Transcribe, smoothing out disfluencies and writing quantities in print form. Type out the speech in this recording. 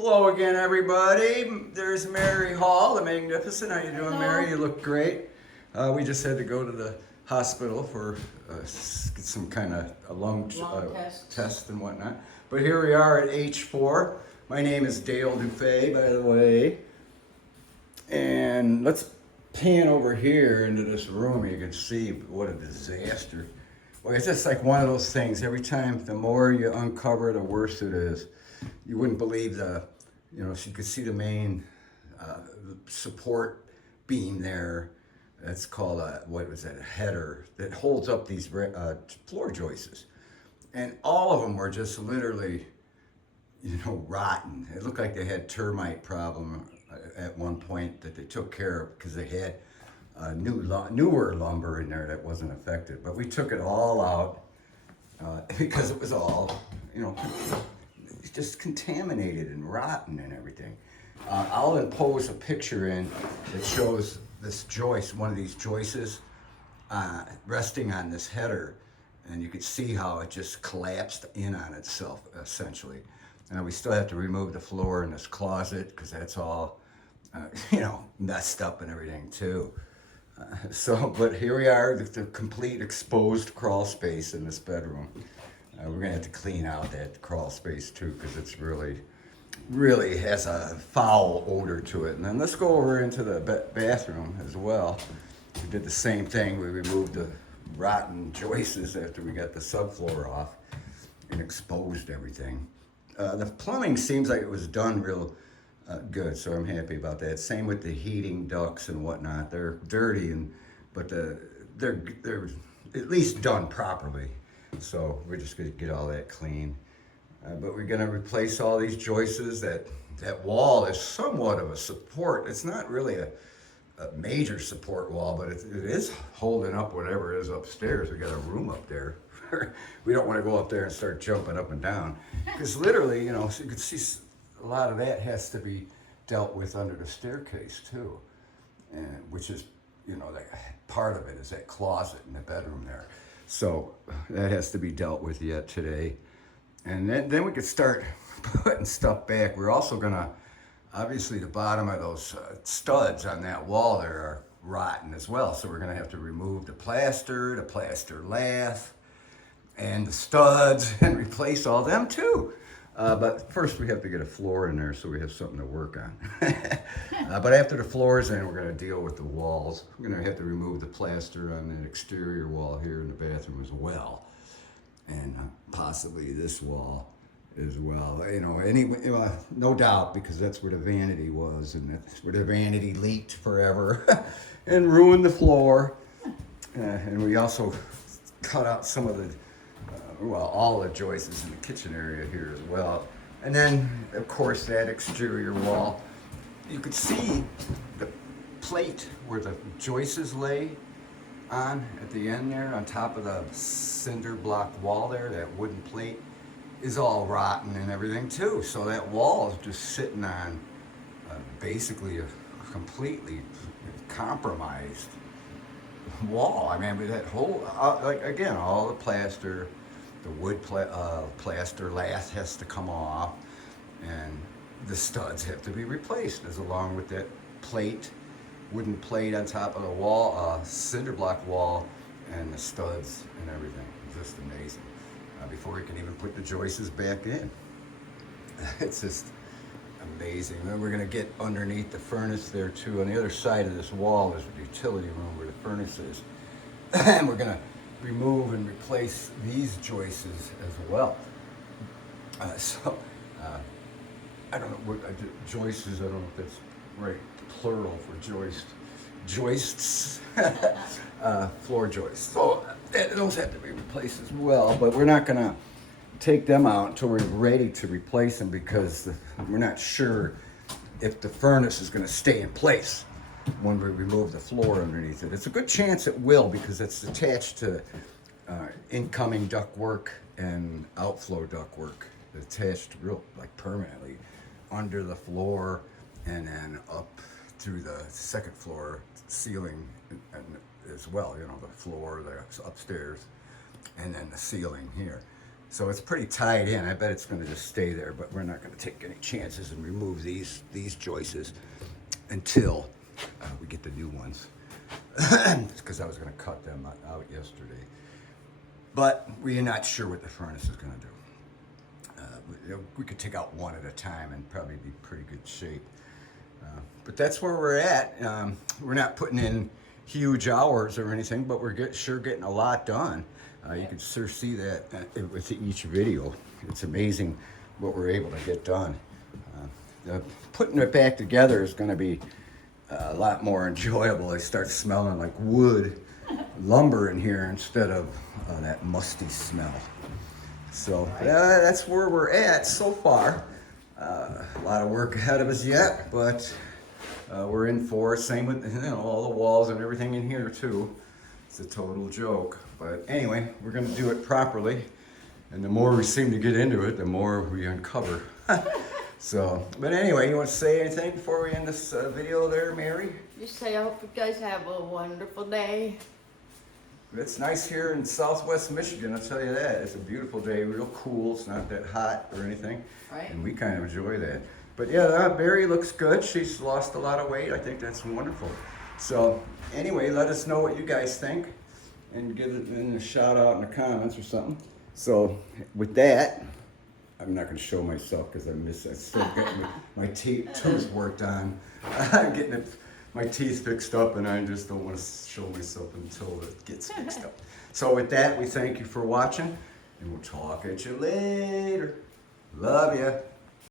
Hello again, everybody. There's Mary Hall, the Magnificent. How you doing, Mary? You look great. We just had to go to the hospital for get some kind of a lung test and whatnot. But here we are at H4. My name is Dale DuFay, by the way. And let's pan over here into this room. You can see what a disaster. Well, it's just like one of those things. Every time, the more you uncover, the worse it is. You wouldn't believe so you could see the main support beam there. That's called a header that holds up these floor joists. And all of them were just literally, rotten. It looked like they had termite problem at one point that they took care of because they had newer lumber in there that wasn't affected. But we took it all out because it was all, just contaminated and rotten and everything. I'll impose a picture in that shows this joist, one of these joists, resting on this header, and you can see how it just collapsed in on itself, essentially. And we still have to remove the floor in this closet because that's all, messed up and everything too. But here we are, the complete exposed crawl space in this bedroom. We're gonna have to clean out that crawl space too, because it's really has a foul odor to it. And then let's go over into the bathroom as well. We did the same thing. We removed the rotten joists after we got the subfloor off and exposed everything. The plumbing seems like it was done real good, so I'm happy about that. Same with the heating ducts and whatnot. They're dirty, but they're at least done properly. So we're just gonna get all that clean. But we're gonna replace all these joists. That wall is somewhat of a support. It's not really a major support wall, but it is holding up whatever is upstairs. We got a room up there. We don't wanna go up there and start jumping up and down. Because literally, so you can see a lot of that has to be dealt with under the staircase too. And which is, part of it is that closet in the bedroom there. So that has to be dealt with yet today. And then we could start putting stuff back. We're also gonna, obviously the bottom of those studs on that wall there are rotten as well. So we're gonna have to remove the plaster lath, and the studs and replace all them too. But first we have to get a floor in there so we have something to work on. But after the floor's in, we're gonna deal with the walls. We're gonna have to remove the plaster on that exterior wall here in the bathroom as well. And possibly this wall as well. No doubt, because that's where the vanity was, and that's where the vanity leaked forever and ruined the floor. And we also cut out some of the all the joists in the kitchen area here as well. And then, of course, that exterior wall. You could see the plate where the joists lay on at the end there, on top of the cinder block wall there, that wooden plate is all rotten and everything too. So that wall is just sitting on basically a completely compromised wall. I mean, with that whole, again, all the plaster, the wood plaster lath has to come off, and the studs have to be replaced, as along with that plate, wooden plate on top of the wall, cinder block wall, and the studs and everything. It's just amazing. Before we can even put the joists back in. It's just amazing. Then we're gonna get underneath the furnace there too. On the other side of this wall is the utility room where the furnace is. And we're gonna remove and replace these joists as well. I don't know what joists. I don't know if that's right, plural for joist. Joists, floor joists. So those have to be replaced as well. But we're not gonna take them out until we're ready to replace them, because we're not sure if the furnace is gonna stay in place when we remove the floor underneath it. It's a good chance it will, because it's attached to incoming ductwork and outflow ductwork. Attached permanently under the floor, and then up through the second floor ceiling and as well, the floor, the upstairs, and then the ceiling here. So it's pretty tied in. I bet it's going to just stay there, but we're not going to take any chances and remove these joists until we get the new ones. Because I was going to cut them out yesterday. But we're not sure what the furnace is going to do. We could take out one at a time and probably be pretty good shape. But that's where we're at. We're not putting in huge hours or anything, but we're sure getting a lot done. You can sure see that with each video. It's amazing what we're able to get done. Putting it back together is going to be a lot more enjoyable. I start smelling like wood, lumber in here instead of that musty smell. So that's where we're at so far. A lot of work ahead of us yet, but we're in for it. Same with all the walls and everything in here too. It's a total joke. But anyway, we're going to do it properly. And the more we seem to get into it, the more we uncover. So, but anyway, you want to say anything before we end this video there, Mary? Just say I hope you guys have a wonderful day. It's nice here in southwest Michigan, I'll tell you that. It's a beautiful day, real cool. It's not that hot or anything. Right. And we kind of enjoy that. But yeah, Mary looks good. She's lost a lot of weight. I think that's wonderful. So anyway, let us know what you guys think and give it a shout out in the comments or something. So with that, I'm not going to show myself because I still getting my tooth worked on. I'm getting my teeth fixed up, and I just don't want to show myself until it gets fixed up. So with that, we thank you for watching, and we'll talk at you later. Love ya.